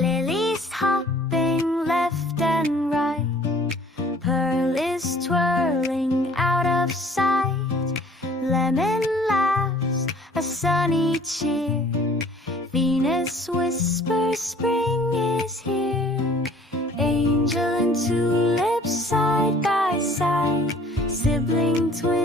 Lily's hopping left and right. Pearl is twirling out of sight. Lemon laughs a sunny cheer. Venus whispers spring is here. Angel and tulip side by side. Sibling twins